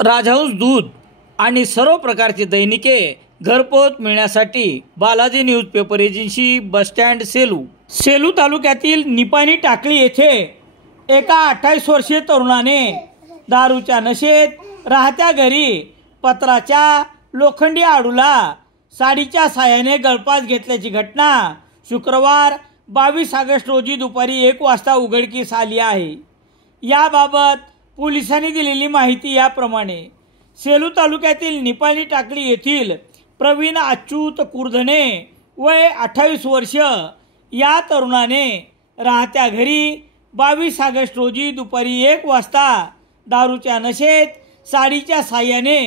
राजहंस दूध आणि सर्व प्रकारचे दैनिके घरपोच मिळण्यासाठी Balaji newspaper agency, bus stand, Selu तालुक्यातील निपाणी टाकळी येथे एका 28 वर्षीय तरुणाने दारूच्या नशेत राहत्या घरी पत्राच्या लोखंडी आडूला साडीच्या साहाय्याने गळफास घेतल्याची घटना शुक्रवार 22 ऑगस्ट रोजी दुपारी 1 वाजता उघडकीस आली आहे। याबाबत पोलिसांनी दिलेली माहिती याप्रमाणे, सेलू तालुक्यातील निपाणी टाकळी येथील प्रवीण अच्युत कुर्धने वय 28 वर्ष या तरुणाने राहत्या घरी 22 ऑगस्ट रोजी दुपारी 1 वाजता दारूच्या नशेत साडीच्या साहाय्याने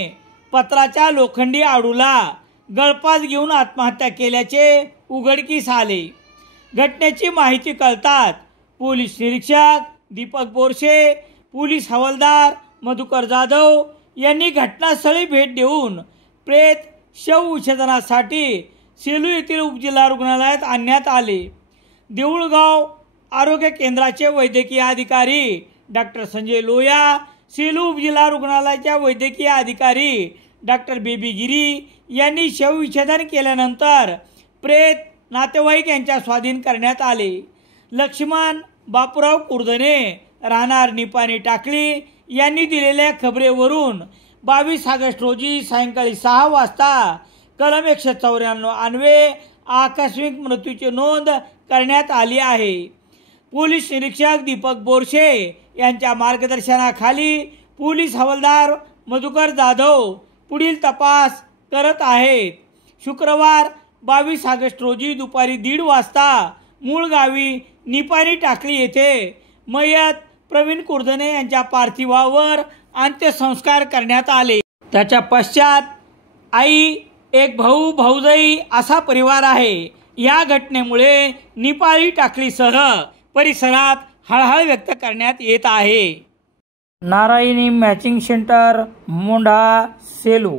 पत्राच्या लोखंडी आडूला गळफास घेऊन आत्महत्या केल्याचे उघडकीस आले। घटनेची माहिती कळताच पोलीस निरीक्षक दीपक बोरसे, पोलीस हवालदार मधुकर जाधव यांनी घटनास्थळी भेट देऊन प्रेत शवविच्छेदनासाठी सेलू येथील उपजिल्हा रुग्णालयात आणण्यात आले। देऊळगाव आरोग्य केंद्राचे वैद्यकीय अधिकारी डॉक्टर संजय लोया, सेलू उपजिल्हा रुग्णालयाच्या वैद्यकीय अधिकारी डॉक्टर बेबी गिरी यांनी शवविच्छेदन केल्यानंतर प्रेत नातेवाईक यांच्या स्वाधीन करण्यात आले। लक्ष्मण बापूराव कुर्धने राहणार निपाणी टाकळी यांनी दिलेल्या खबरेवरून 22 ऑगस्ट रोजी सायंकाळी 6 वाजता कलम 194 अन्वये आकस्मिक मृत्यूची नोंद करण्यात आली आहे। पोलीस निरीक्षक दीपक बोरसे यांच्या मार्गदर्शनाखाली पोलीस हवालदार मधुकर जाधव पुढील तपास करत आहेत। शुक्रवार 22 ऑगस्ट रोजी दुपारी 1:30 वाजता मूळ गावी निपाणी टाकळी येथे मयत प्रवीण कुर्धने यांच्या पार्थिवावर अंत्यसंस्कार करण्यात आले। त्याच्या पश्चात आई, एक भाऊ, भाऊजाई असा परिवार आहे। या घटनेमुळे निपाणी टाकळीसह परिसरात हळहळ व्यक्त करण्यात येत आहे। नारायणी मॅचिंग सेंटर, मोंढा, सेलू।